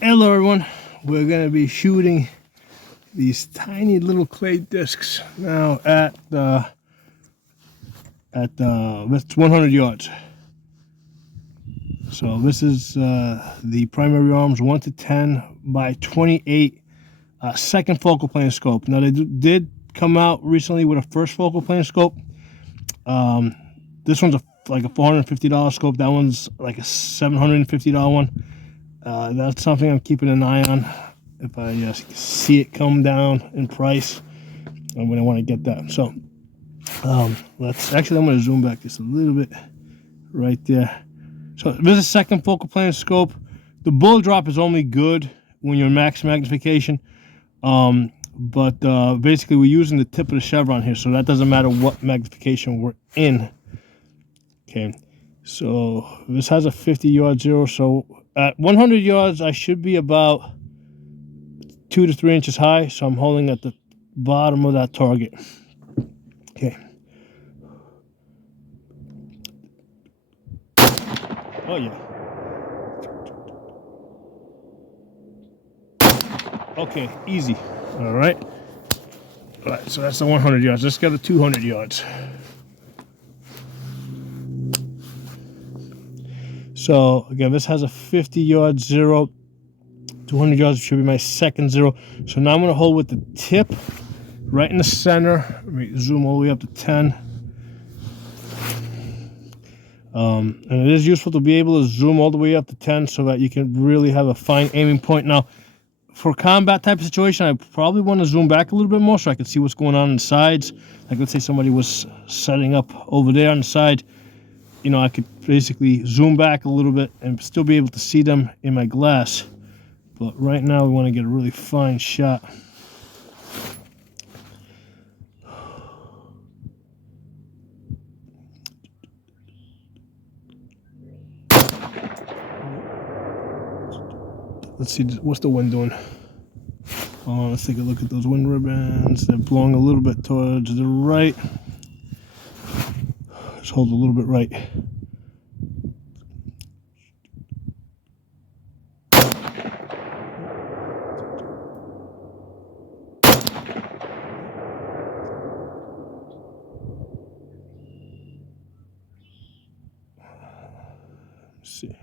Hello everyone, we're going to be shooting these tiny little clay discs now at that's 100 yards. So this is the primary arms 1 to 10 by 28 second focal plane scope. Now they did come out recently with a first focal plane scope. This one's like a $450 scope. That one's like a $750 one. That's something I'm keeping an eye on. If I see it come down in price, I'm going to want to get that. So I'm going to zoom back just a little bit right there. So this is second focal plane scope. The bull drop is only good when you're max magnification. But basically we're using the tip of the chevron here, so that doesn't matter what magnification we're in. Okay, so this has a 50-yard zero, so at 100 yards I should be about 2 to 3 inches high, so I'm holding at the bottom of that target. Okay. Oh yeah. Okay, easy. All right. All right, so that's the 100 yards. Let's get the 200 yards. So again, this has a 50-yard zero. 200 yards should be my second zero. So now I'm going to hold with the tip right in the center. Let me zoom all the way up to 10. And it is useful to be able to zoom all the way up to 10 so that you can really have a fine aiming point. Now, for a combat type of situation, I probably want to zoom back a little bit more so I can see what's going on the sides. Like, let's say somebody was setting up over there on the side. You know, I could basically zoom back a little bit and still be able to see them in my glass. But right now we want to get a really fine shot. Let's see, what's the wind doing? Oh, let's take a look at those wind ribbons. They're blowing a little bit towards the right. Just hold a little bit right. Let's see.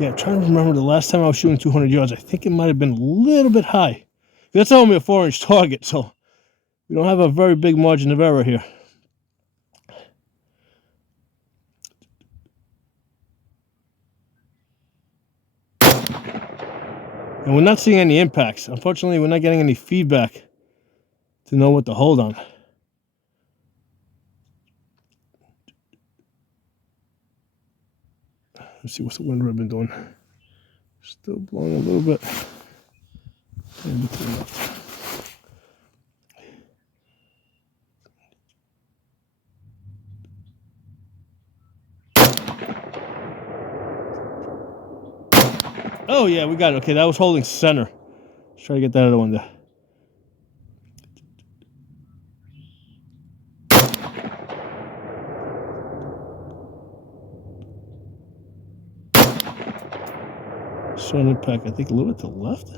Yeah, I'm trying to remember the last time I was shooting 200 yards. I think it might have been a little bit high. That's only a 4-inch target, so we don't have a very big margin of error here. And we're not seeing any impacts. Unfortunately, we're not getting any feedback to know what to hold on. Let's see, what's the wind ribbon doing? Still blowing a little bit. And to the left. Oh yeah, we got it. Okay, that was holding center. Let's try to get that other one there. Sun impact, I think a little bit to the left.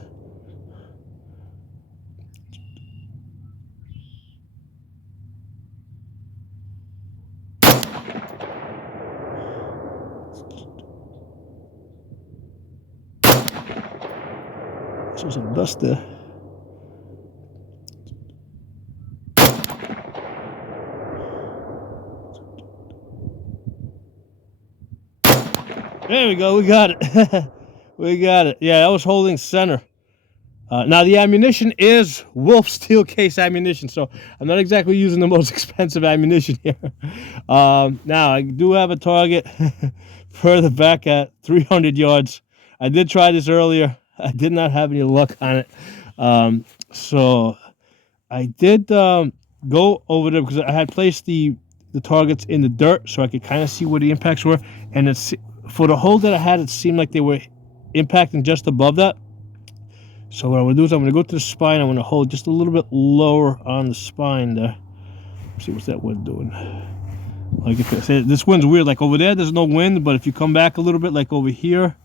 So some dust there. There we go, we got it. We got it. Yeah, that was holding center. Now the ammunition is Wolf steel case ammunition, so I'm not exactly using the most expensive ammunition here. Now I do have a target further back at 300 yards. I did try this earlier. I did not have any luck on it. So I did go over there because I had placed the targets in the dirt so I could kind of see where the impacts were. And it's, for the hole that I had, it seemed like they were impacting just above that. So what I'm going to do is I'm going to go to the spine. I'm going to hold just a little bit lower on the spine there. See what's that wind doing. Like I said, this wind's weird. Like over there's no wind, but if you come back a little bit, like over here,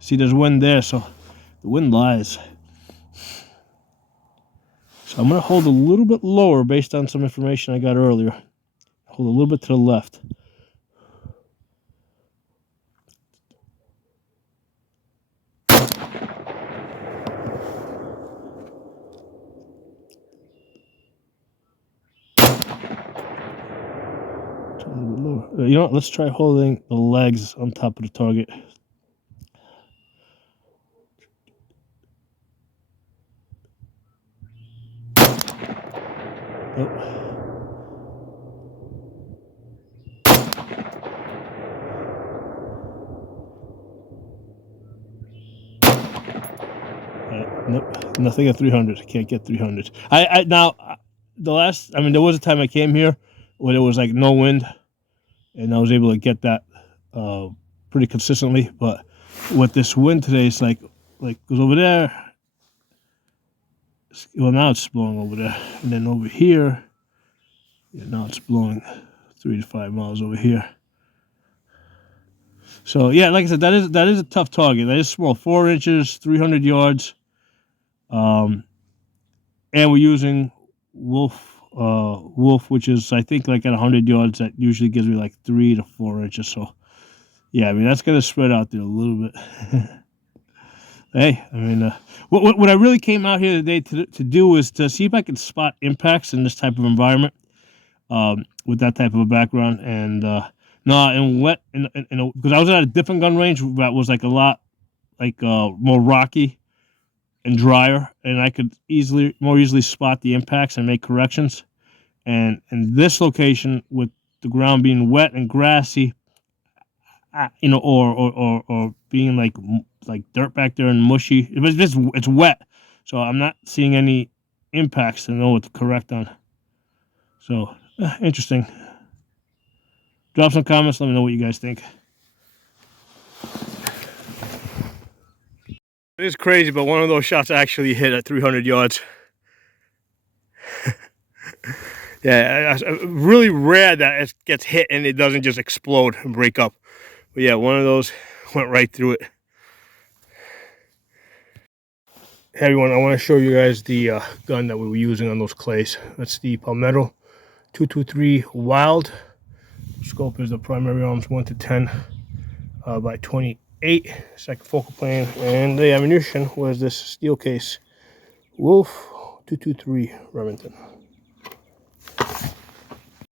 see there's wind there, so the wind lies. So I'm gonna hold a little bit lower based on some information I got earlier. Hold a little bit to the left. You know what? Let's try holding the legs on top of the target. Nope, nothing at 300. I can't get 300. Now, there was a time I came here where there was like no wind, and I was able to get that pretty consistently. But with this wind today, it's like goes over there. Well, now it's blowing over there, and then over here, yeah, now it's blowing 3 to 5 miles over here. So yeah, like I said, that is a tough target. That is small, 4 inches, 300 yards. And we're using Wolf, which is I think like at 100 yards. That usually gives me like 3 to 4 inches. So yeah, I mean that's gonna spread out there a little bit. Hey, I mean, what I really came out here today to do is to see if I could spot impacts in this type of environment, with that type of a background. And in wet, because I was at a different gun range that was like a lot like more rocky and drier, and I could more easily spot the impacts and make corrections. And in this location, with the ground being wet and grassy, or being like dirt back there and mushy, it's wet, so I'm not seeing any impacts to know what to correct on. So interesting. Drop some comments. Let me know what you guys think. It is crazy, but one of those shots actually hit at 300 yards. Yeah, really rare that it gets hit and it doesn't just explode and break up. But yeah, one of those went right through it. Hey everyone, I want to show you guys the gun that we were using on those clays. That's the Palmetto 223 Wild. Scope is the primary arms 1 to 10 by 28. Second focal plane, and the ammunition was this steel case Wolf 223 Remington.